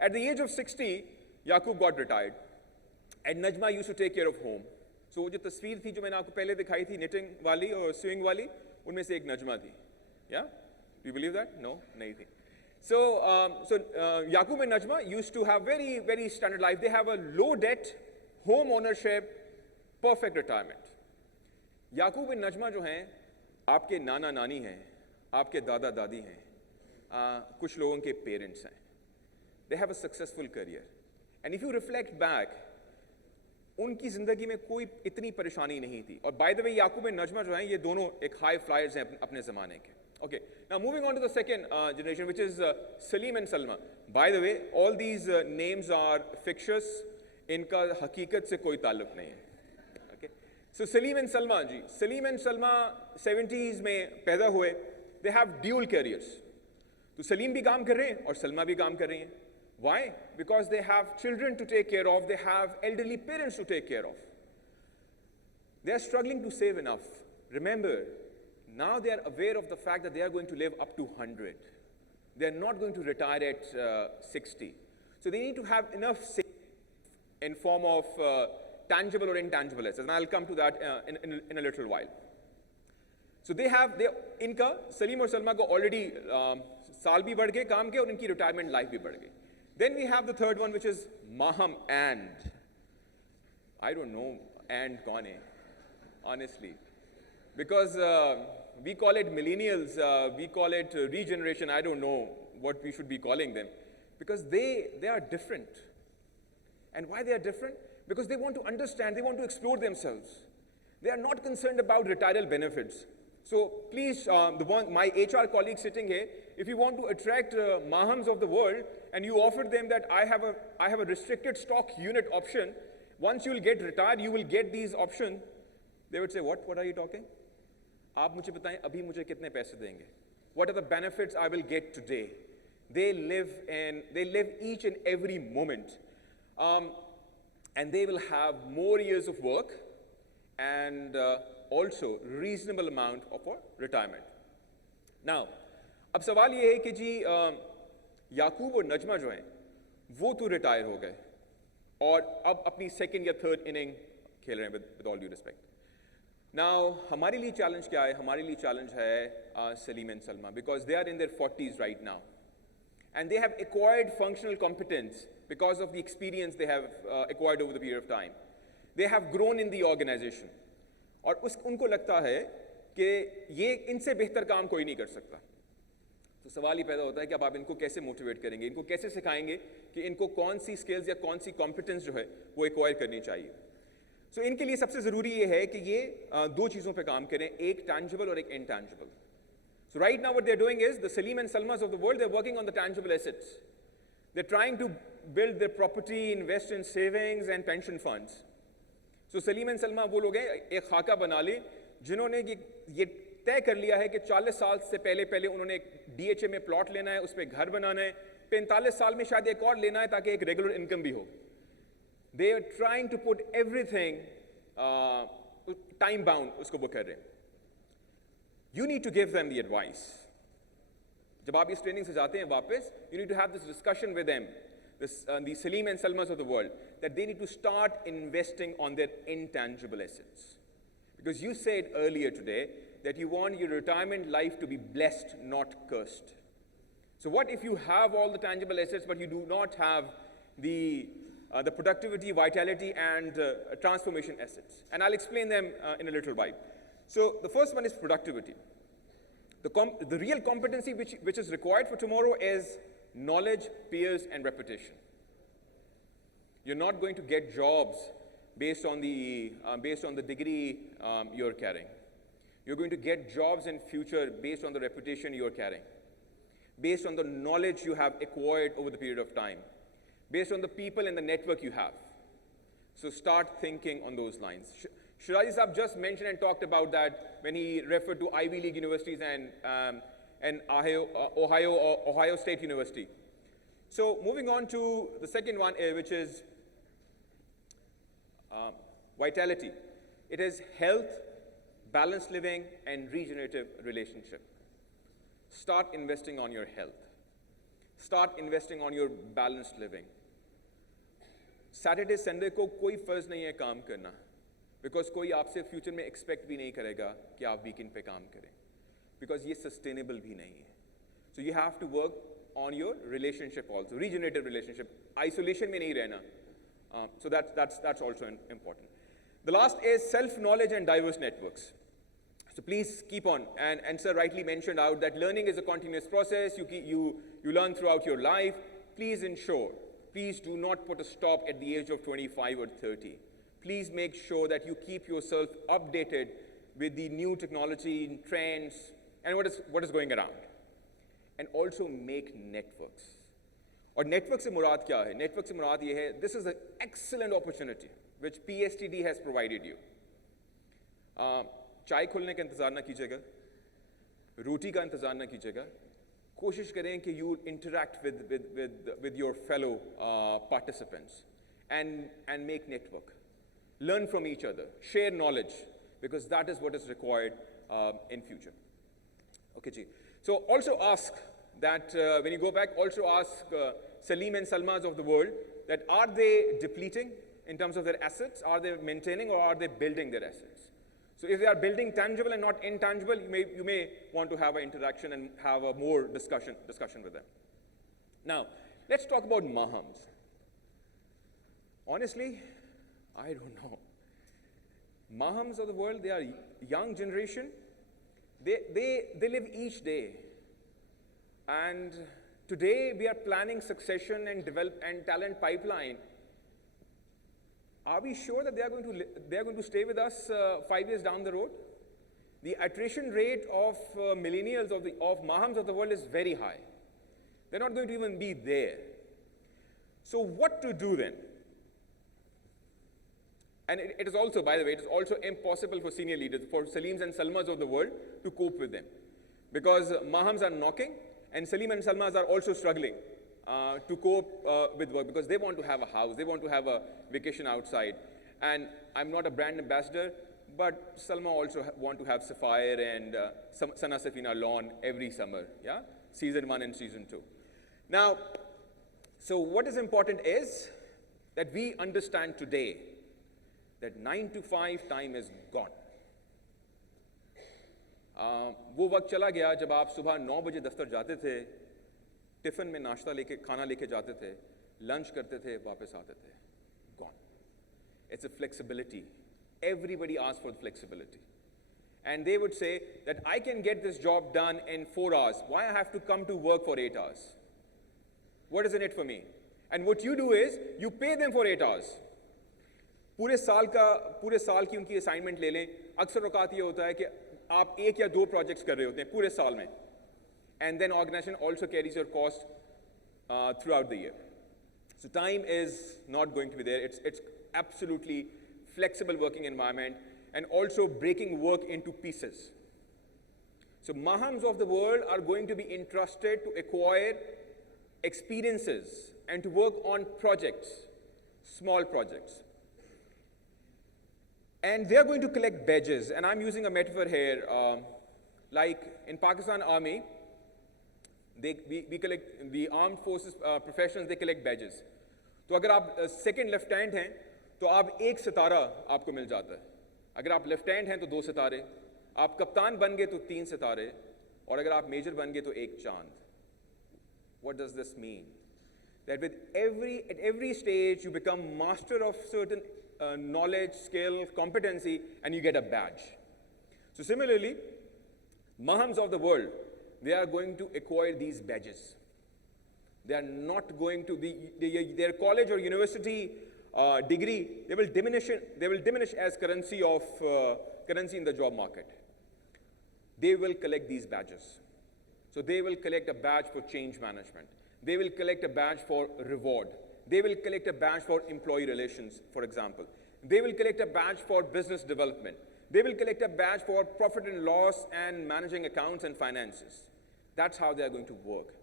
At the age of 60, Yaqub got retired, and Najma used to take care of home. So वो जो तस्वीर थी जो मैंने आपको पहले दिखाई थी knitting वाली और sewing वाली, उनमें से एक नजमा थी. Yeah? Do you believe that? No, नहीं थी. So, Yaqub and Najma used to have very, very standard life. They have a low debt, home ownership, perfect retirement. Yaqub and Najma जो हैं, आपके नाना नानी हैं, आपके दादा दादी हैं, कुछ लोगों के parents हैं. They have a successful career. And if you reflect back, उनकी ज़िंदगी में कोई इतनी परेशानी नहीं थी. और by the way, याकूब और नजमा जो हैं, ये दोनों एक high flyers हैं अपने ज़माने के. Okay, now moving on to the second generation, which is Salim and Salma. By the way, all these names are fictitious. इनका हकीकत से कोई ताल्लुक नहीं है. Okay, so Salim and Salma ji, Salim and Salma 70s में पैदा हुए. They have dual careers. तो सलीम भी काम कर रहे हैं और सलमा भी काम कर रही हैं. Why? Because they have children to take care of, they have elderly parents to take care of. They are struggling to save enough. Remember, now they are aware of the fact that they are going to live up to 100. They are not going to retire at 60. So they need to have enough savings in form of tangible or intangible assets. And I'll come to that in a little while. So they have, इनका सलीम और सलमा को already साल भी बढ़ गए काम के और इनकी retirement life भी बढ़ गई. Then we have the third one, which is Maham and. I don't know, and kaun hai, honestly. Because we call it millennials, we call it regeneration, I don't know what we should be calling them. Because they are different. And why they are different? Because they want to understand, they want to explore themselves. They are not concerned about retiral benefits. So please, my HR colleague sitting here, if you want to attract Mahams of the world and you offer them that I have a restricted stock unit option, once you will get retired, you will get these options, they would say, what are you talking? आप मुझे बताएं अभी मुझे कितने पैसे देंगे? What are the benefits I will get today? They live each and every moment. And they will have more years of work and also reasonable amount of retirement. Now, अब सवाल ये है कि जी याकूब और नजमा जो हैं वो तो रिटायर हो गए और अब अपनी सेकंड या थर्ड इनिंग खेल रहे हैं with all due respect. Now, हमारे लिए चैलेंज क्या है? हमारे लिए चैलेंज है Salim and Salma because they are in their 40s right now. And they have acquired functional competence because of the experience they have acquired over the period of time. They have grown in the organization. और उनको लगता है कि ये इनसे बेहतर काम कोई नहीं कर सकता. तो सवाल ये पैदा होता है कि अब आप इनको कैसे मोटिवेट करेंगे, इनको कैसे सिखाएंगे कि इनको कौन सी स्किल्स या कौन सी कॉम्पिटेंस जो है वो एक्वायर करनी चाहिए. सो इनके लिए सबसे ज़रूरी ये है कि ये दो चीज़ों पे काम करें, एक टैंजिबल और एक intangible. So right now what they're doing is, the Salim and Salmas of the world, they're working on the tangible assets. They're trying to build their property, invest in savings and pension funds. So Salim and Salma वो लोग हैं एक खाका बना ली जिन्होंने ये तय कर लिया है कि 40 साल से पहले उन्होंने एक DHA में प्लॉट लेना है, उस पर घर बनाना है, 45 साल में शायद एक और लेना है ताकि एक रेगुलर इनकम भी हो. They are trying to put everything time bound, उसको वो कर रहे हैं. You need to give them the advice. जब आप इस ट्रेनिंग से जाते हैं वापस, you need to have this discussion with them, the Salim and Salmas of the world, that they need to start investing on their intangible assets. Because you said earlier today that you want your retirement life to be blessed, not cursed. So what if you have all the tangible assets, but you do not have the productivity, vitality, and transformation assets? And I'll explain them in a little while. So the first one is productivity. The real competency which is required for tomorrow is knowledge, peers, and reputation. You're not going to get jobs based on the degree you're carrying. You're going to get jobs in future based on the reputation you're carrying, based on the knowledge you have acquired over the period of time, based on the people and the network you have. So start thinking on those lines. Shirazi Saab just mentioned and talked about that when he referred to Ivy League universities and Ohio State University. So moving on to the second one, which is vitality. It is health, balanced living, and regenerative relationship. Start investing on your health. Start investing on your balanced living. Saturday, Sunday को कोई फर्ज नहीं है काम करना, because कोई आपसे future में एक्सपेक्ट भी नहीं करेगा कि आप वीकेंड पे काम करें, because ये सस्टेनेबल भी नहीं है. So you have to work on your relationship also, regenerative relationship. Isolation में नहीं रहना. So that's also important. The last is self-knowledge and diverse networks. So please keep on. And sir rightly mentioned out that learning is a continuous process. You learn throughout your life. Please ensure, please do not put a stop at the age of 25 or 30. Please make sure that you keep yourself updated with the new technology, trends, and what is going around. And also make networks. और network से मुराद क्या है? Network से मुराद ये है, this is an excellent opportunity which PSTD has provided you. चाय खोलने का इंतज़ार ना कीजिएगा, रोटी का इंतज़ार ना कीजिएगा, कोशिश करें कि you interact with your fellow participants and make network. Learn from each other, share knowledge, because that is what is required in future. Okay, ji. So also ask that when you go back, also ask Salim and Salmas of the world that are they depleting in terms of their assets? Are they maintaining or are they building their assets? So if they are building tangible and not intangible, you may want to have an interaction and have a more discussion with them. Now, let's talk about Mahams. Honestly, I don't know. Mahams of the world, they are young generation. They live each day. And today we are planning succession and talent pipeline. Are we sure that they are going to stay with us 5 years down the road? The attrition rate of millennials of Mahams of the world is very high. They're not going to even be there. So what to do then? And it is also, by the way, it is also impossible for senior leaders, for Salims and Salmas of the world to cope with them. Because Mahams are knocking, and Salim and Salmas are also struggling to cope with work, because they want to have a house, they want to have a vacation outside. And I'm not a brand ambassador, but Salma also want to have Sapphire and Sana Safina lawn every summer, yeah? Season 1 and Season 2. Now, so what is important is that we understand today that 9 to 5 time is gone. वो वक्त चला गया जब आप सुबह 9 बजे दफ्तर जाते थे, टिफिन में नाश्ता लेके खाना लेके जाते थे, लंच करते थे, वापस आते थे. Gone. It's a flexibility. Everybody asks for flexibility. And they would say that I can get this job done in 4 hours. Why I have to come to work for 8 hours? What is in it for me? And what you do is you pay them for 8 hours. पूरे साल की उनकी assignment ले लें. अक्सर औकात ये होता है कि आप 1 या 2 प्रोजेक्ट्स कर रहे होते हैं पूरे साल में. And then organization also carries your cost throughout the year. So time is not going to be there. It's absolutely flexible working environment and also breaking work into pieces. So Mahams of the world are going to be entrusted to acquire experiences and to work on projects, small projects. And they are going to collect badges, and I'm using a metaphor here, like in Pakistan Army, we collect, the armed forces professionals, they collect badges. तो अगर आप second lieutenant हैं, तो आप 1 सितारा आपको मिल जाता है. अगर आप lieutenant हैं तो 2 सितारे, आप कप्तान बन गए तो 3 सितारे, और अगर आप major बन गए तो 1 चांद. What does this mean? That at every stage you become master of certain knowledge, skill, competency, and you get a badge. So similarly, Mahams of the world, they are going to acquire these badges. They are not going to their college or university degree, they will diminish as currency in the job market. They will collect these badges. So they will collect a badge for change management. They will collect a badge for reward. They will collect a badge for employee relations, for example. They will collect a badge for business development. They will collect a badge for profit and loss and managing accounts and finances. That's how they are going to work.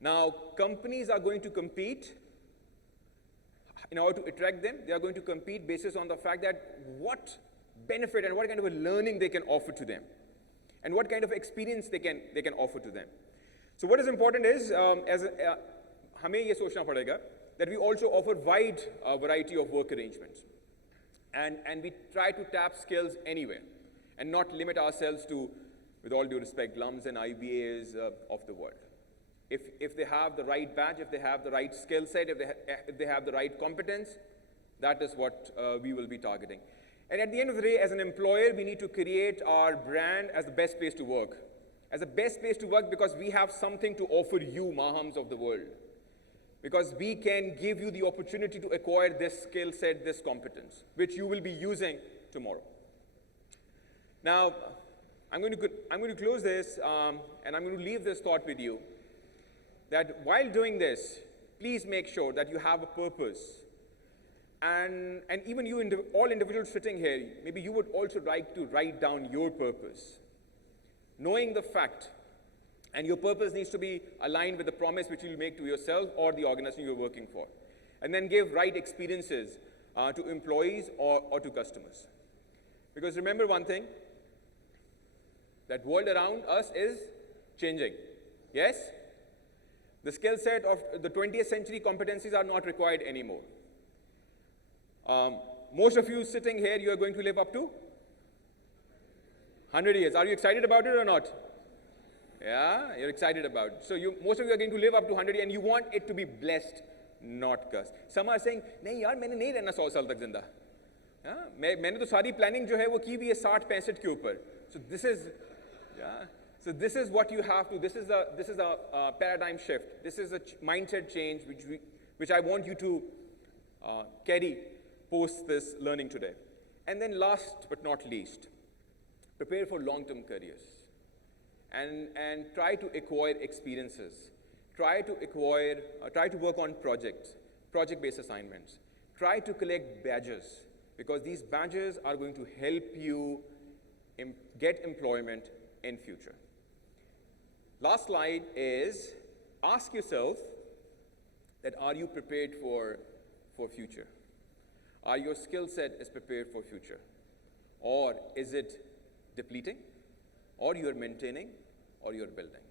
Now, companies are going to compete. In order to attract them, they are going to compete based on the fact that what benefit and what kind of a learning they can offer to them, and what kind of experience they can offer to them. So what is important is, हमें ये सोचना पड़ेगा that we also offer wide variety of work arrangements. And we try to tap skills anywhere and not limit ourselves to, with all due respect, LUMs and IBAs of the world. If they have the right badge, if they have the right skill set, if they have the right competence, that is what we will be targeting. And at the end of the day, as an employer, we need to create our brand as the best place to work. As the best place to work because we have something to offer you, Mahams of the world. Because we can give you the opportunity to acquire this skill set, this competence, which you will be using tomorrow. Now, I'm going to close this, and I'm going to leave this thought with you, that while doing this, please make sure that you have a purpose. And even you, all individuals sitting here, maybe you would also like to write down your purpose. Knowing the fact, and your purpose needs to be aligned with the promise which you'll make to yourself or the organization you're working for. And then give right experiences to employees or to customers. Because remember one thing, that world around us is changing. Yes? The skill set of the 20th century competencies are not required anymore. Most of you sitting here, you are going to live up to 100 years. Are you excited about it or not? Yeah, you're excited about it. So most of you are going to live up to 100 and you want it to be blessed, not cursed. Some are saying, नहीं यार मैंने नहीं रहना 100 साल तक जिंदा. मैंने तो सारी planning जो है वो की भी है 60-65 के ऊपर. So this is, yeah. So this is what you have to. This is a paradigm shift. This is a mindset change which I want you to carry post this learning today. And then last but not least, prepare for long-term careers. And try to acquire experiences. Try to work on project-based assignments. Try to collect badges, because these badges are going to help you get employment in future. Last slide is, ask yourself that are you prepared for future? Are your skill set is prepared for future? Or is it depleting? Or you're maintaining, or you're building.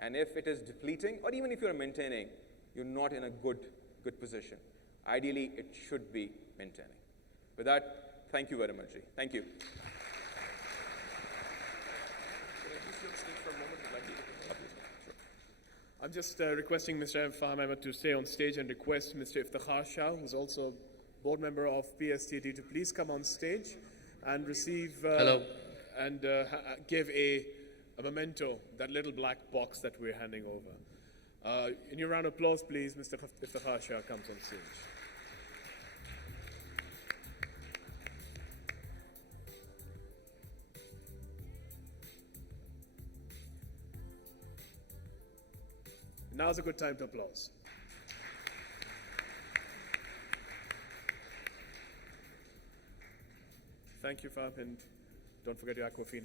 And if it is depleting, or even if you're maintaining, you're not in a good position. Ideally, it should be maintaining. With that, thank you very much. Thank you. I'm just requesting Mr. Faham Ahmed to stay on stage and request Mr. Iftikhar Shah, who's also board member of PSTT, to please come on stage and receive Hello. And give a memento, that little black box that we're handing over. In your round of applause, please, Mr. Iftikhar Shah comes on stage. Now's a good time to applause. Thank you, Faham, and don't forget your Aquafina.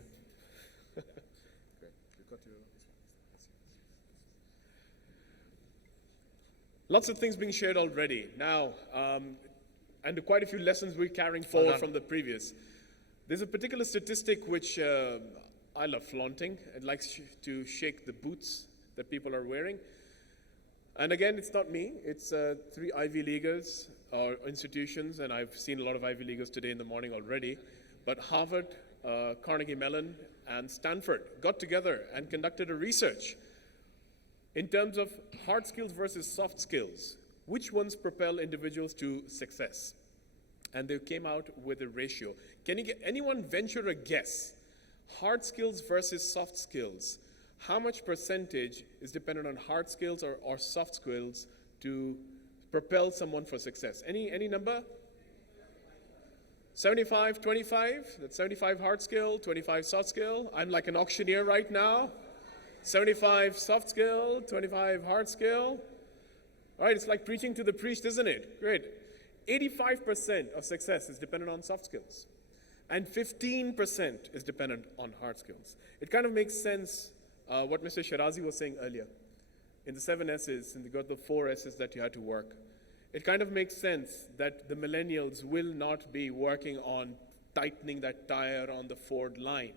Great. We've got lots of things being shared already. Now, and quite a few lessons we're carrying forward from the previous. There's a particular statistic which I love flaunting. It likes to shake the boots that people are wearing. And again, it's not me. It's 3 Ivy Leaguers or institutions, and I've seen a lot of Ivy Leaguers today in the morning already. But Harvard, Carnegie Mellon, and Stanford got together and conducted a research in terms of hard skills versus soft skills. Which ones propel individuals to success? And they came out with a ratio. Can you get anyone venture a guess? Hard skills versus soft skills. How much percentage is dependent on hard skills or soft skills to propel someone for success? Any number? 75, 25? That's 75 hard skill, 25 soft skill. I'm like an auctioneer right now. 75 soft skill, 25 hard skill. All right, it's like preaching to the priest, isn't it? Great. 85% of success is dependent on soft skills. And 15% is dependent on hard skills. It kind of makes sense what Mr. Shirazi was saying earlier. In the 7 S's, and you got the 4 S's that you had to work. It kind of makes sense that the millennials will not be working on tightening that tire on the Ford line.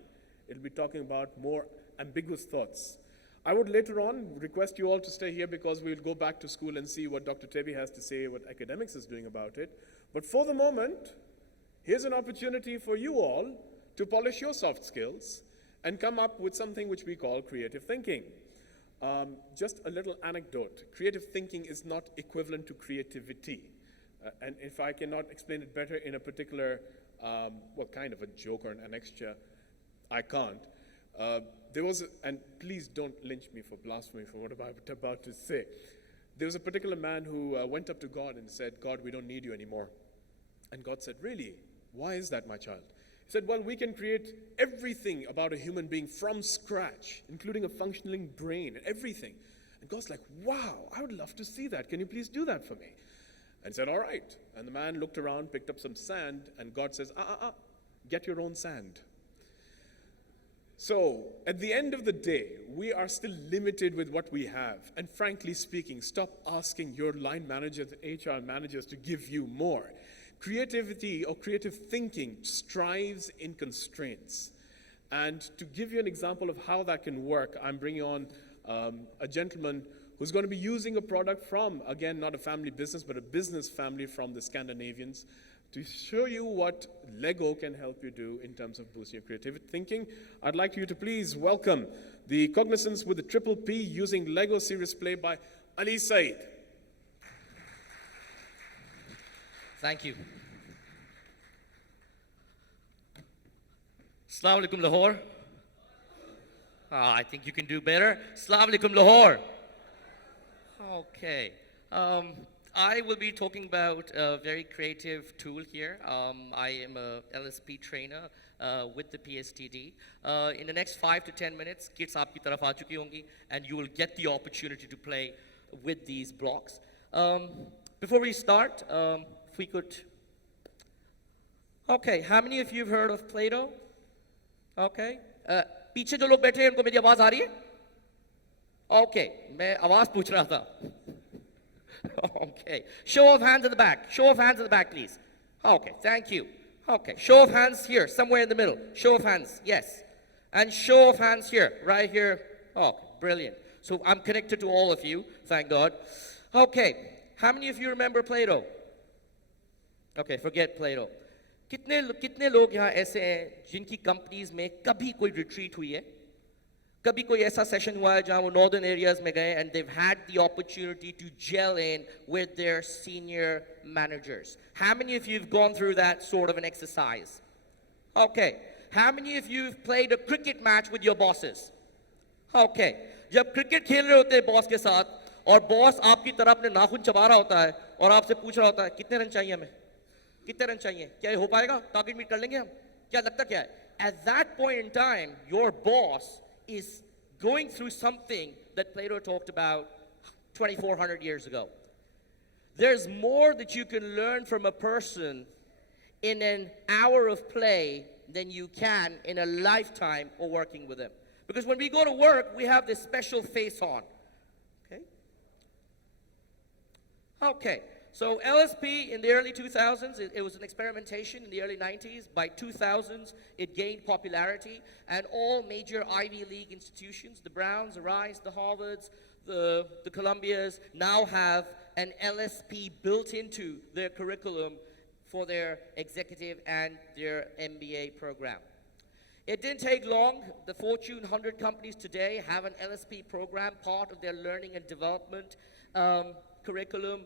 It'll be talking about more ambiguous thoughts. I would later on request you all to stay here because we'll go back to school and see what Dr. Tebi has to say, what academics is doing about it. But for the moment, here's an opportunity for you all to polish your soft skills and come up with something which we call creative thinking. Just a little anecdote. Creative thinking is not equivalent to creativity. And if I cannot explain it better in a particular, kind of a joke or an extra, I can't. There was, and please don't lynch me for blasphemy for what I'm about to say. There was a particular man who went up to God and said, God, we don't need you anymore. And God said, really? Why is that, my child? He said, well, we can create everything about a human being from scratch, including a functioning brain, everything. And God's like, wow, I would love to see that. Can you please do that for me? And said, all right. And the man looked around, picked up some sand, and God says, get your own sand. So, at the end of the day, we are still limited with what we have. And frankly speaking, stop asking your line managers and HR managers to give you more. Creativity or creative thinking strives in constraints. And to give you an example of how that can work, I'm bringing on a gentleman who's going to be using a product from, again, not a family business, but a business family from the Scandinavians, to show you what Lego can help you do in terms of boosting your creative thinking. I'd like you to please welcome the Cognizance with the triple P using Lego Serious Play by Ali Saeed. Thank you. Assalamu alaikum Lahore. I think you can do better. Assalamu alaikum Lahore. Okay. I will be talking about a very creative tool here. I am a LSP trainer with the PSTD. In the next 5 to 10 minutes, kids aapki taraf aa chuki hongi, and you will get the opportunity to play with these blocks. Before we start, if we could. Okay, how many of you have heard of Play-Doh? Okay. पीछे जो लोग बैठे हैं उनको मेरी आवाज आ रही है? Okay, मैं आवाज पूछ रहा था. Okay. Show of hands at the back. Show of hands at the back, please. Okay, thank you. Okay, show of hands here, somewhere in the middle. Show of hands, yes. And show of hands here, right here. Oh, brilliant. So I'm connected to all of you, thank God. Okay, how many of you remember Play-Doh? Okay, forget Play-Doh. कितने लोग यहाँ ऐसे हैं जिनकी companies में कभी कोई retreat हुई है? कभी कोई ऐसा सेशन हुआ है जहाँ वो नॉर्दर्न एरियाज में गए and they've had the opportunity to gel in with their senior managers? How many of you have gone through that sort of an exercise? Okay. How many of you have played a cricket match with your bosses? Okay. जब cricket खेल रहे होते हैं boss के साथ और boss आपकी तरफ अपने नाखून चबा रहा होता है और आपसे पूछ रहा होता है कितने रन चाहिए हमें? कितने रन चाहिए? क्या ये हो पाएगा? टारगेट मीट कर लेंगे हम? क्या लगता क्या है? At that point in time, your boss is going through something that Plato talked about 2,400 years ago. There's more that you can learn from a person in an hour of play than you can in a lifetime of working with them. Because when we go to work, we have this special face on. Okay? Okay. So LSP in the early 2000s, it was an experimentation in the early 90s. By 2000s, it gained popularity, and all major Ivy League institutions, the Browns, the Rice, the Harvards, the Columbias, now have an LSP built into their curriculum for their executive and their MBA program. It didn't take long. The Fortune 100 companies today have an LSP program, part of their learning and development curriculum.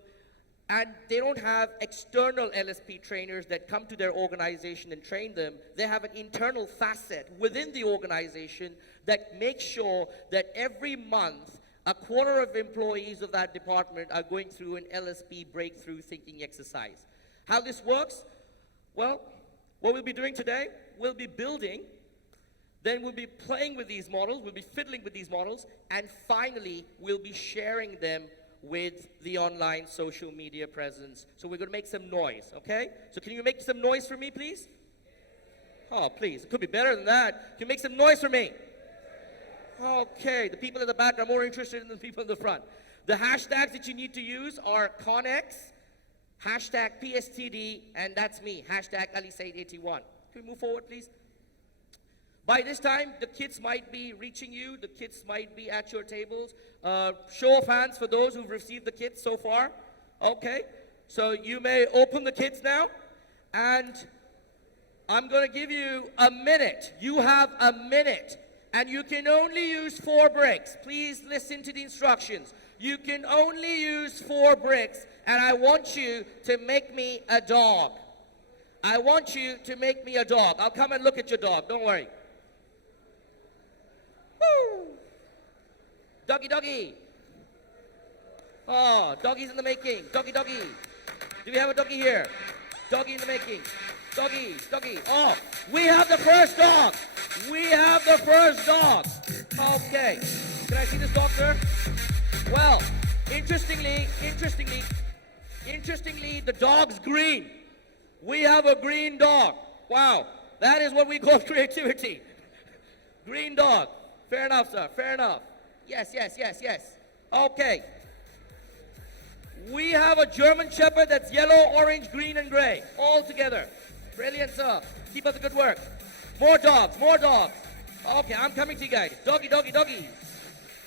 And they don't have external LSP trainers that come to their organization and train them. They have an internal facet within the organization that makes sure that every month, a quarter of employees of that department are going through an LSP breakthrough thinking exercise. How this works? Well, what we'll be doing today, we'll be building, then we'll be playing with these models, we'll be fiddling with these models, and finally, we'll be sharing them with the online social media presence. So we're going to make some noise, okay? So can you make some noise for me, please? Oh, please. It could be better than that. Can you make some noise for me? Okay. The people at the back are more interested than the people in the front. The hashtags that you need to use are Connex, hashtag PSTD, and that's me, hashtag Ali Saeed 81. Can we move forward, please? By this time, the kids might be reaching you. The kids might be at your tables. Show of hands for those who've received the kits so far. Okay, so you may open the kits now. And I'm going to give you a minute. You have a minute. And you can only use 4 bricks. Please listen to the instructions. You can only use 4 bricks. And I want you to make me a dog. I want you to make me a dog. I'll come and look at your dog. Don't worry. Woo! Doggy, doggy. Oh, doggy's in the making. Doggy, doggy. Do we have a doggy here? Doggy in the making. Doggy, doggy. Oh, we have the first dog. We have the first dog. Okay. Can I see this dog, sir? Well, interestingly, the dog's green. We have a green dog. Wow. That is what we call creativity. Green dog. Fair enough, sir. Fair enough. Yes, yes, yes, yes. Okay. We have a German Shepherd that's yellow, orange, green, and gray. All together. Brilliant, sir. Keep up the good work. More dogs, more dogs. Okay, I'm coming to you guys. Doggy, doggy, doggy.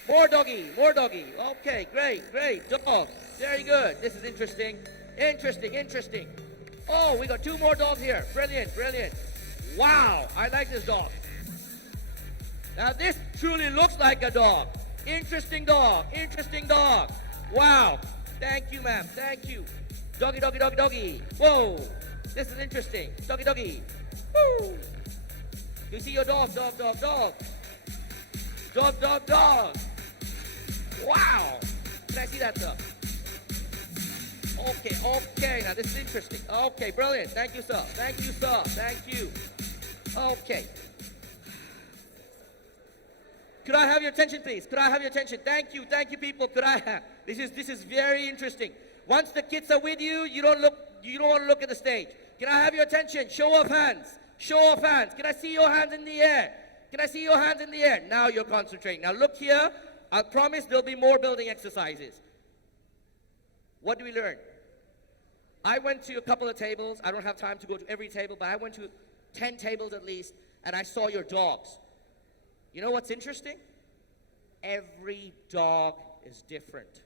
More doggy, more doggy. Okay, great, great. Dog. Very good. This is interesting. Interesting, interesting. Oh, we got 2 more dogs here. Brilliant, brilliant. Wow, I like this dog. Now this truly looks like a dog. Interesting dog, interesting dog. Wow. Thank you, ma'am. Thank you. Doggy, doggy, doggy, doggy. Whoa. This is interesting. Doggy, doggy. Woo. You see your dog, dog, dog, dog. Dog, dog, dog. Wow. Can I see that, sir? Okay, okay. Now this is interesting. Okay, brilliant. Thank you, sir. Thank you, sir. Thank you. Okay. Could I have your attention, please? Could I have your attention? Thank you, people. Could I have? This is very interesting. Once the kids are with you, you don't want to look at the stage. Can I have your attention? Show of hands. Show of hands. Can I see your hands in the air? Can I see your hands in the air? Now you're concentrating. Now look here. I promise there'll be more building exercises. What do we learn? I went to a couple of tables. I don't have time to go to every table, but I went to 10 tables at least, and I saw your dogs. You know what's interesting? Every dog is different.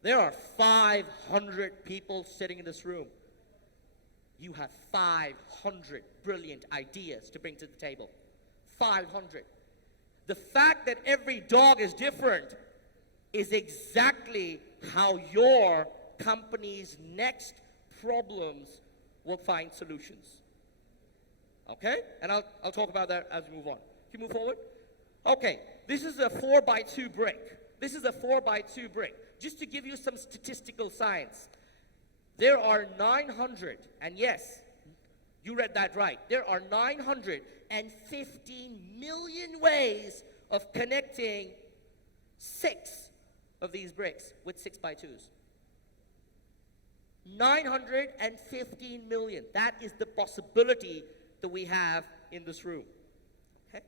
There are 500 people sitting in this room. You have 500 brilliant ideas to bring to the table. 500. The fact that every dog is different is exactly how your company's next problems will find solutions. Okay? And I'll talk about that as we move on. Can you move forward? Okay, this is a 4x2 brick. This is a 4x2 brick. Just to give you some statistical science, there are 900, and yes, you read that right, there are 915 million ways of connecting 6 of these bricks with 6x2s. 915 million. That is the possibility that we have in this room. Okay?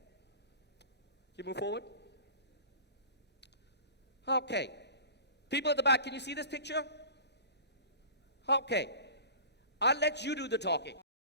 Can you move forward? Okay. People at the back, can you see this picture? Okay. I'll let you do the talking.